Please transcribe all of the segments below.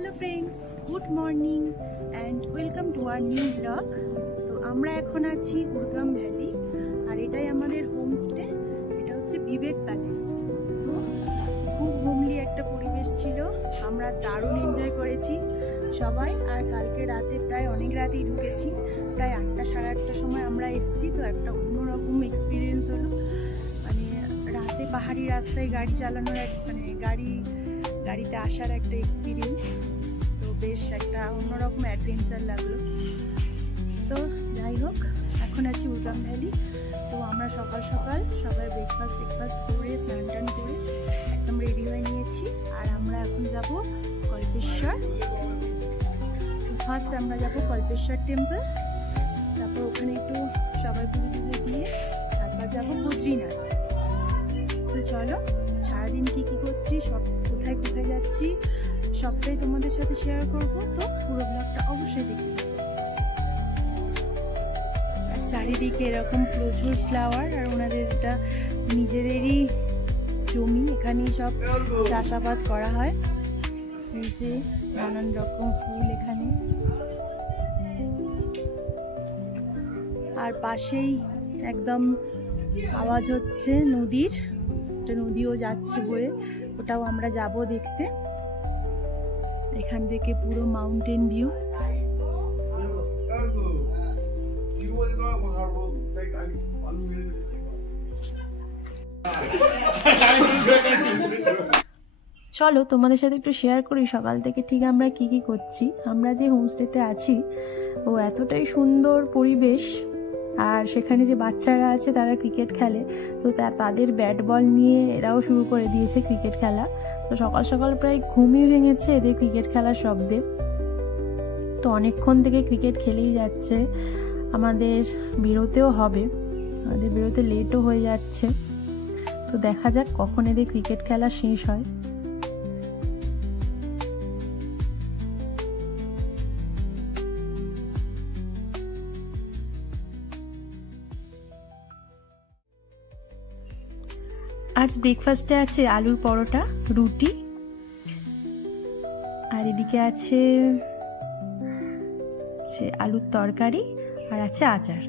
Hello friends, good morning and welcome to our new blog. तो আমরা এখন আছি উর্গাম ভ্যালি আর এটাই আমাদের হোমস্টে। এটা হচ্ছে বিবেক প্যালেস। তো খুব হোমলি একটা পরিবেশ ছিল, আমরা দারুণ এনজয় করেছি সবাই। আর কালকে রাতে প্রায় অনেক রাতেই ঢুকেছি, প্রায় 8টা সাড়ে 8টার সময় আমরা এসেছি। তো একটা অন্যরকম এক্সপিরিয়েন্স হলো, মানে রাতে পাহাড়ি রাস্তায় গাড়ি চালানোর মানে গাড়িতে আসার একটা এক্সপিরিয়েন্স। তো বেশ একটা অন্যরকম অ্যাডভেঞ্চার লাগলো। তো যাই হোক, এখন আছি উর্গাম ভ্যালি। তো আমরা সকাল সকাল সবাই ব্রেকফাস্ট করে স্নান টান করে একদম রেডি হয়ে নিয়েছি। আর আমরা এখন যাব কল্পেশ্বর। তো ফার্স্ট আমরা যাব কল্পেশ্বর টেম্পল, তারপর ওখানে একটু সবাই পুজো দিয়ে তারপর যাব বদ্রীনাথ। তো চলো, সারাদিন কি করছি, সব কোথায় যাচ্ছি সবটাই তোমাদের সাথে শেয়ার করব। তো পুরো ব্লগটা অবশ্যই দেখতে পাবো। আর চারিদিকে এরকম প্রচুর ফ্লাওয়ার, আর ওনাদের এটা নিজেদেরই জমি, এখানেই সব চাষাবাদ করা হয়। এই যে নানান রকম ফুল এখানে, আর পাশেই একদম আওয়াজ হচ্ছে নদীর, নদীও যাচ্ছে বয়ে, ওটাও আমরা যাব দেখতে। এখান থেকে পুরো মাউন্টেন ভিউ। চলো তোমাদের সাথে একটু শেয়ার করি সকাল থেকে ঠিক আমরা কি করছি। আমরা যে হোমস্টেতে আছি ও এতটাই সুন্দর পরিবেশ, আর সেখানে যে বাচ্চারা আছে তারা ক্রিকেট খেলে। তো তাদের ব্যাট বল নিয়ে এরাও শুরু করে দিয়েছে ক্রিকেট খেলা। তো সকাল সকাল প্রায় ঘুমই ভেঙেছে এদের ক্রিকেট খেলার শব্দে। তো অনেকক্ষণ থেকে ক্রিকেট খেলেই যাচ্ছে। আমাদের বেরোতেও হবে, আমাদের বেরোতে লেটও হয়ে যাচ্ছে। তো দেখা যাক কখন এদের ক্রিকেট খেলা শেষ হয়। আজ ব্রেকফাস্টে আছে আলুর পরোটা, রুটি, আর এদিকে আছে আলুর তরকারি, আর আছে আচার।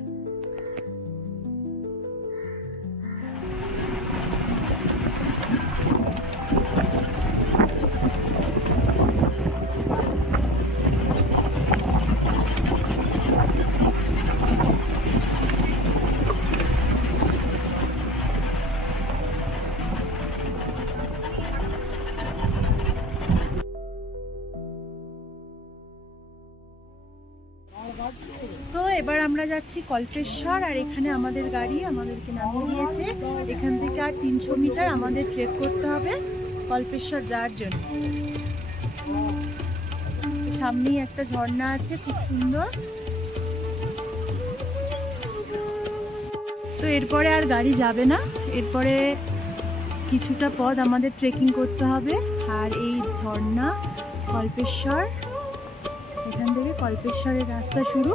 তো এবার আমরা যাচ্ছি কল্পেশ্বর, আর এখানে আমাদের গাড়ি আমাদেরকে নামিয়ে দিয়েছে। এখান থেকে আর 300 মিটার আমাদের ট্রেক করতে হবে কল্পেশ্বর যাওয়ার জন্য। সামনেই একটা ঝর্ণা আছে, খুব সুন্দর। তো এরপরে আর গাড়ি যাবে না, এরপরে কিছুটা পথ আমাদের ট্রেকিং করতে হবে। আর এই ঝর্ণা কল্পেশ্বর, এখান থেকে কল্পেশ্বরের রাস্তা শুরু।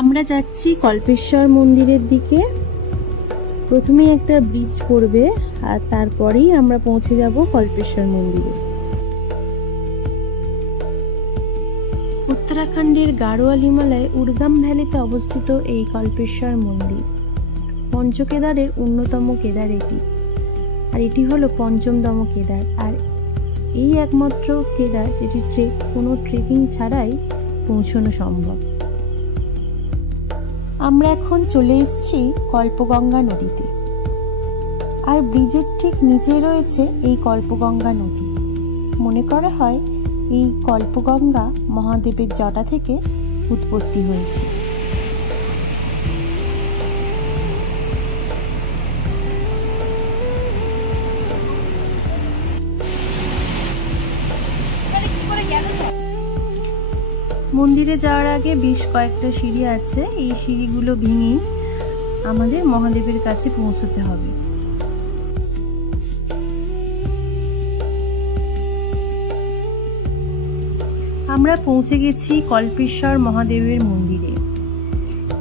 আমরা যাচ্ছি কল্পেশ্বর মন্দিরের দিকে। প্রথমেই একটা ব্রিজ পড়বে, আর তারপরেই আমরা পৌঁছে যাব কল্পেশ্বর মন্দিরে। উত্তরাখণ্ডের গাড়োয়াল হিমালয়ে উর্গাম ভ্যালিতে অবস্থিত এই কল্পেশ্বর মন্দির পঞ্চকেদারের অন্যতম কেদার এটি। আর এটি হলো ৫ম কেদার, আর এই একমাত্র কেদার যেটি কোনো ট্রেকিং ছাড়াই পৌঁছানো সম্ভব। আমরা এখন চলে এসেছি কল্পগঙ্গা নদীতে, আর ব্রিজের ঠিক নিচে রয়েছে এই কল্পগঙ্গা নদী। মনে করা হয় এই কল্পগঙ্গা মহাদেবের জটা থেকে উৎপত্তি হয়েছে। মন্দিরে যাওয়ার আগে বেশ কয়েকটা সিঁড়ি আছে, এই সিঁড়িগুলো ভেঙে আমাদের মহাদেবের কাছে পৌঁছতে হবে। আমরা পৌঁছে গেছি কল্পেশ্বর মহাদেবের মন্দিরে।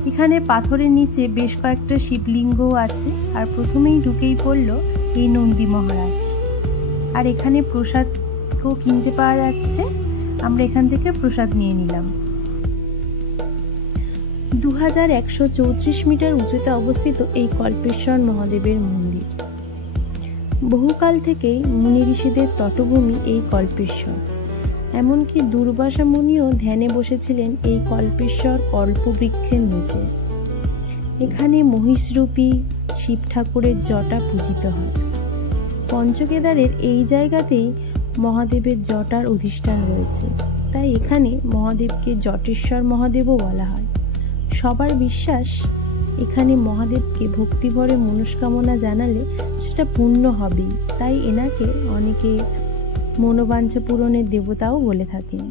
এখানে পাথরের নিচে বেশ কয়েকটা শিবলিঙ্গ আছে, আর প্রথমেই ঢুকেই পড়ল এই নন্দী মহারাজ। আর এখানে প্রসাদও কিনতে পাওয়া যাচ্ছে, আমরা এখান থেকে প্রসাদ নিয়ে নিলাম। 2134 মিটার উঁচুতে অবস্থিত এই কল্পেশ্বর মহাদেবের মন্দির। বহুকাল থেকেই মুনি ঋষিদের তটভূমি এই কল্পেশ্বর। এমনকি দুর্বাসা মুনিও ধ্যানে বসেছিলেন এই কল্পেশ্বর কল্পবৃক্ষের নিচে। এখানে মহিষরূপী শিব ঠাকুরের জটা পূজিত হয়। পঞ্চকেদারের এই জায়গাতেই মহাদেবের জটার অধিষ্ঠান রয়েছে, তাই এখানে মহাদেবকে জটেশ্বর মহাদেবও বলা হয়। সবার বিশ্বাস এখানে মহাদেবকে ভক্তিভরে মনস্কামনা জানালে সেটা পূর্ণ হবেই, তাই এনাকে অনেকে মনোবাঞ্ছা পূরণের দেবতাও বলে থাকেন।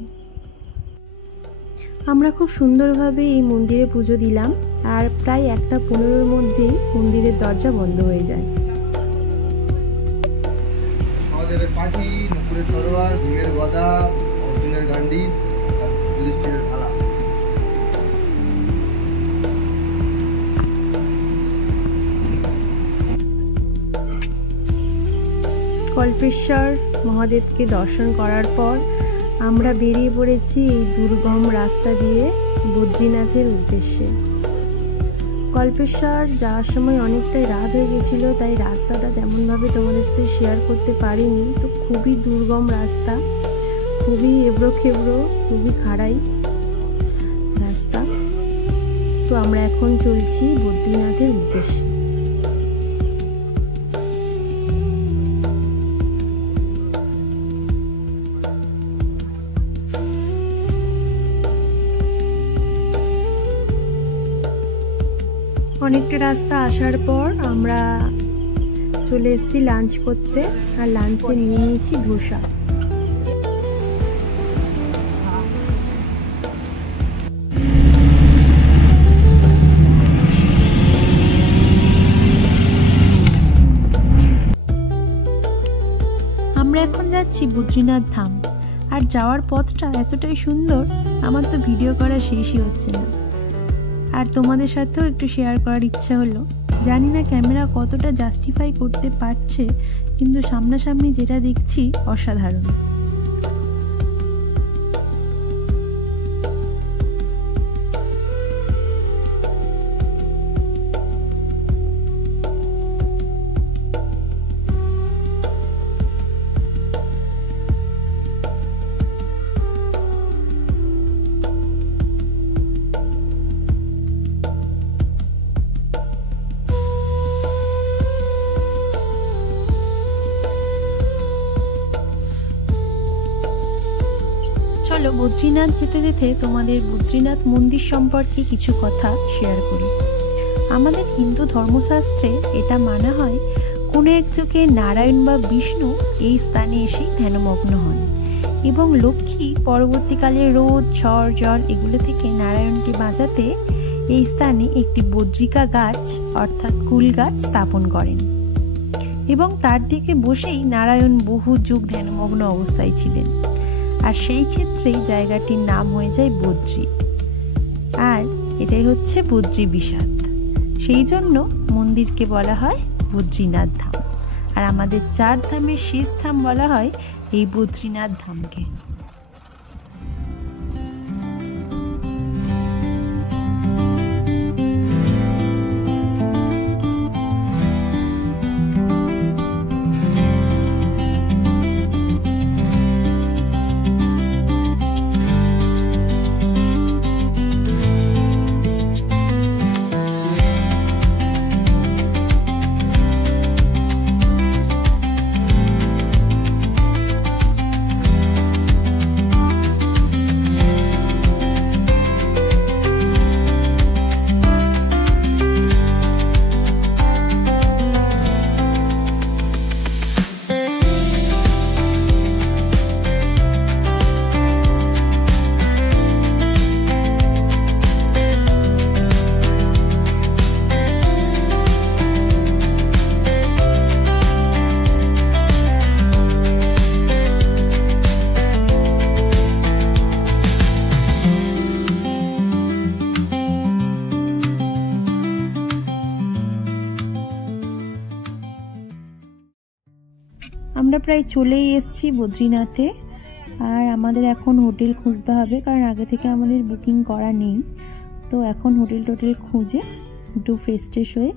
আমরা খুব সুন্দরভাবে এই মন্দিরে পুজো দিলাম, আর প্রায় 1:15 মধ্যেই মন্দিরের দরজা বন্ধ হয়ে যায়। মহাদেবের পাঠি, নুপুরের তরোয়ার, ভীমের গদা, অর্জুনের গান্ডীব, যুধিষ্ঠিরের থালা। কল্পেশ্বর মহাদেবকে দর্শন করার পর আমরা বেরিয়ে পড়েছি এই দুর্গম রাস্তা দিয়ে বদ্রীনাথের উদ্দেশ্যে। কল্পেশ্বর যাওয়ার সময় অনেকটাই রাত হয়ে গেছিল, তাই রাস্তাটা তেমনভাবে তোমাদের সাথে শেয়ার করতে পারিনি। তো খুবই দুর্গম রাস্তা, খুবই এবড়ো খেবড়ো, খুবই খাড়াই রাস্তা। তো আমরা এখন চলছি বদ্রীনাথের উদ্দেশ্যে। অনেকটা রাস্তা আসার পর আমরা চলে এসেছি লাঞ্চ করতে, আর লাঞ্চে নিয়ে নিয়েছি ধোসা। আমরা এখন যাচ্ছি বদ্রীনাথ ধাম, আর যাওয়ার পথটা এতটাই সুন্দর, আমার তো ভিডিও করা শেষই হচ্ছে না। আর তোমাদের সাথেও একটু শেয়ার করার ইচ্ছা হলো। জানি না ক্যামেরা কতটা জাস্টিফাই করতে পারছে, কিন্তু সামনাসামনি যেটা দেখছি অসাধারণ। চলো বদ্রীনাথ যেতে যেতে তোমাদের বদ্রীনাথ মন্দির সম্পর্কে কিছু কথা শেয়ার করি। আমাদের হিন্দু ধর্মশাস্ত্রে এটা মানা হয়, কোনো এক যুগে নারায়ণ বা বিষ্ণু এই স্থানে এসেই ধ্যানমগ্ন হন, এবং লক্ষ্মী পরবর্তীকালে রোদ, ঝড়, জল এগুলো থেকে নারায়ণকে বাঁচাতে এই স্থানে একটি বদ্রিকা গাছ অর্থাৎ কুল গাছ স্থাপন করেন, এবং তার দিকে বসেই নারায়ণ বহু যুগ ধ্যানমগ্ন অবস্থায় ছিলেন। আর সেই ক্ষেত্রেই জায়গাটির নাম হয়ে যায় বদ্রী, আর এটাই হচ্ছে বদ্রী বিষাদ। সেই জন্য মন্দিরকে বলা হয় বদ্রীনাথ ধাম, আর আমাদের 4 ধামের শেষ ধাম বলা হয় এই বদ্রীনাথ ধামকে। আমরা প্রায় চলেই এসেছি বদ্রীনাথে। আর আমাদের এখন হোটেল খুঁজতে হবে, কারণ আগে থেকে আমাদের বুকিং করা নেই। তো এখন হোটেল টোটেল খুঁজে একটু ফ্রেশ ট্রেশ হয়ে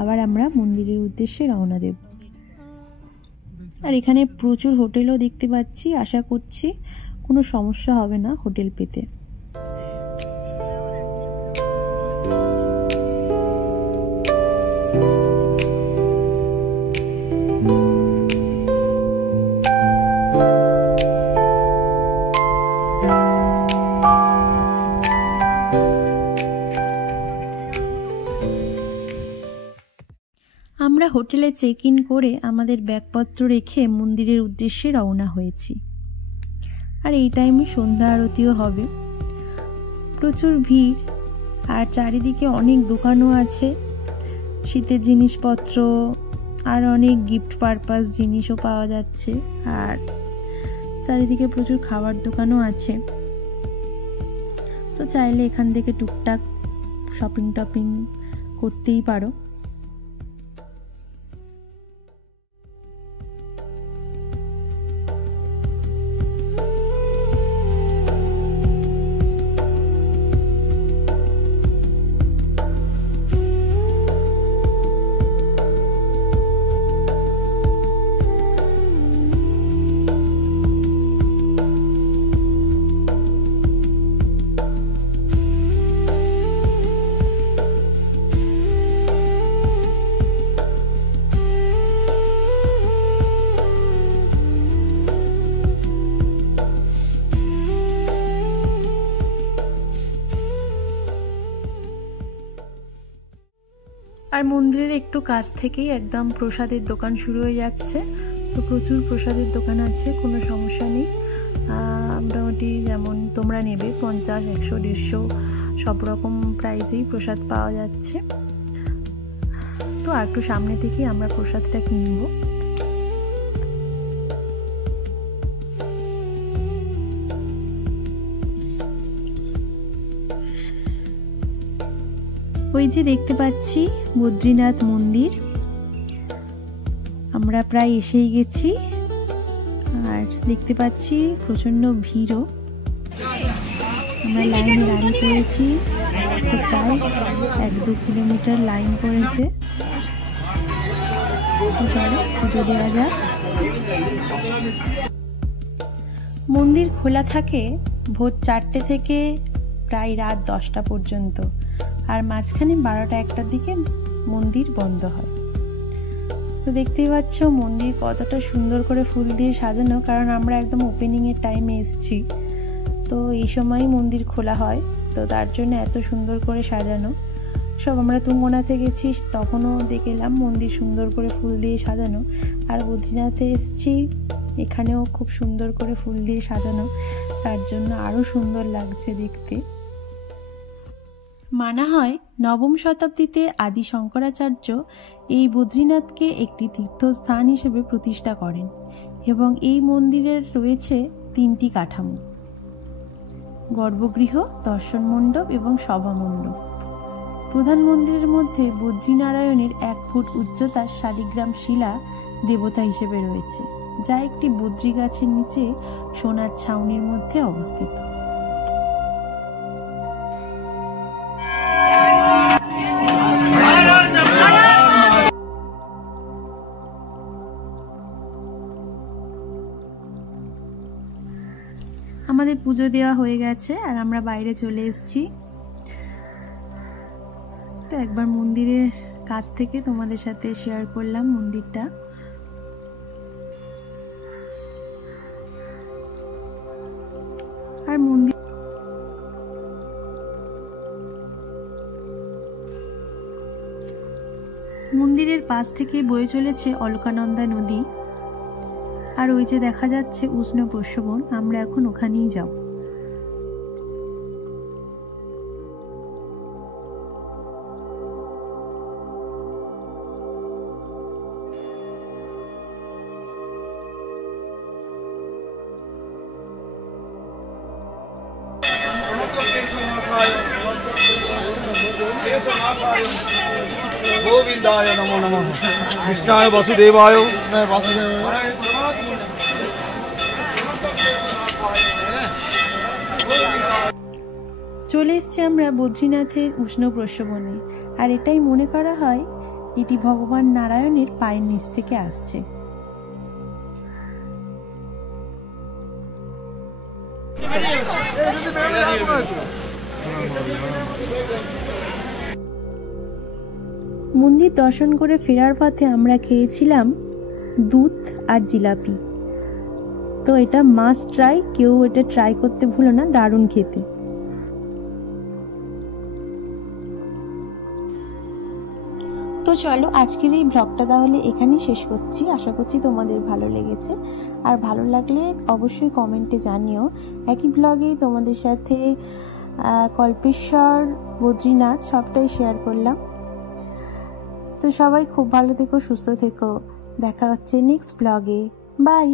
আবার আমরা মন্দিরের উদ্দেশ্যে রওনা দেব। আর এখানে প্রচুর হোটেলও দেখতে পাচ্ছি, আশা করছি কোনো সমস্যা হবে না হোটেল পেতে। আমরা হোটেলে চেক ইন করে আমাদের ব্যাগপত্র রেখে মন্দিরের উদ্দেশ্যে রওনা হয়েছি। আর এই টাইমে সন্ধ্যা আরতিও হবে। প্রচুর ভিড়, আর চারিদিকে অনেক দোকানও আছে, শীতের জিনিসপত্র আর অনেক গিফট পারপাস জিনিসও পাওয়া যাচ্ছে। আর চারিদিকে প্রচুর খাবার দোকানও আছে। তো চাইলে এখান থেকে টুকটাক শপিং টপিং করতেই পারো। আর মন্দিরের একটু কাছ থেকেই একদম প্রসাদের দোকান শুরু হয়ে যাচ্ছে। তো প্রচুর প্রসাদের দোকান আছে, কোনো সমস্যা নেই। মোটামুটি যেমন তোমরা নেবে 50, 100, 150 সব রকম প্রাইসেই প্রসাদ পাওয়া যাচ্ছে। তো আর একটু সামনে থেকেই আমরা প্রসাদটা কিনবো। ওই যে দেখতে পাচ্ছি বদ্রীনাথ মন্দির, আমরা প্রায় এসেই গেছি। আর দেখতে পাচ্ছি প্রচন্ড ভিড়ও, আমরা লাইনে দাঁড়িয়ে পড়েছি। তো প্রায় 1-2 কিলোমিটার লাইন পড়েছে। চলো পুজো দেওয়া যাক। মন্দির খোলা থাকে ভোর 4টে থেকে প্রায় রাত 10টা পর্যন্ত। আর মাঝখানে 12টা-1টার দিকে মন্দির বন্ধ হয়। তো দেখতেই পাচ্ছ মন্দির কতটা সুন্দর করে ফুল দিয়ে সাজানো, কারণ আমরা একদম ওপেনিংয়ের টাইমে এসেছি। তো এই সময়ই মন্দির খোলা হয়, তো তার জন্য এত সুন্দর করে সাজানো। সব আমরা তুঙ্গনাথে গেছি, তখনও দেখলাম মন্দির সুন্দর করে ফুল দিয়ে সাজানো। আর বদ্রীনাথে এসেছি, এখানেও খুব সুন্দর করে ফুল দিয়ে সাজানো, তার জন্য আরও সুন্দর লাগছে দেখতে। মানা হয় 9ম শতাব্দীতে আদি শঙ্করাচার্য এই বদ্রীনাথকে একটি তীর্থস্থান হিসেবে প্রতিষ্ঠা করেন এবং এই মন্দিরের রয়েছে 3টি কাঠামো: গর্ভগৃহ, দর্শন মণ্ডপ এবং সভা মণ্ডপ। প্রধান মন্দিরের মধ্যে বদ্রীনারায়ণের 1 ফুট উচ্চতার শালিগ্রাম শিলা দেবতা হিসেবে রয়েছে, যা একটি বদ্রী গাছের নিচে সোনার ছাউনির মধ্যে অবস্থিত। আমাদের পুজো দেওয়া হয়ে গেছে আর আমরা বাইরে চলে এসেছি। তো একবার মন্দিরের কাছ থেকে তোমাদের সাথে শেয়ার করলাম মন্দিরটা। আর মন্দিরের পাশ থেকে বয়ে চলেছে অলকানন্দা নদী। আর ওই যে দেখা যাচ্ছে উষ্ণ প্রস্রবণ, আমরা এখন ওখানেই যাব। गोविंदाय नमो नमः। कृष्णाय वासुदेवाय। চলে এসছি আমরা বদ্রীনাথের উষ্ণ প্রসবনে, আর এটাই মনে করা হয় এটি ভগবান নারায়ণের পায়ের নিচ থেকে আসছে। মন্দির দর্শন করে ফেরার পথে আমরা খেয়েছিলাম দুধ আর জিলাপি। তো এটা মাস্ট ট্রাই, কেউ এটা ট্রাই করতে ভুলো না, দারুণ খেতে। তো চলো আজকের এই ব্লগটা তাহলে এখানেই শেষ করছি। আশা করছি তোমাদের ভালো লেগেছে, আর ভালো লাগলে অবশ্যই কমেন্টে জানিও। একই ব্লগে তোমাদের সাথে কল্পেশ্বর, বদ্রীনাথ সবটাই শেয়ার করলাম। তো সবাই খুব ভালো থেকো, সুস্থ থেকো, দেখা হচ্ছে নেক্সট ব্লগে। বাই।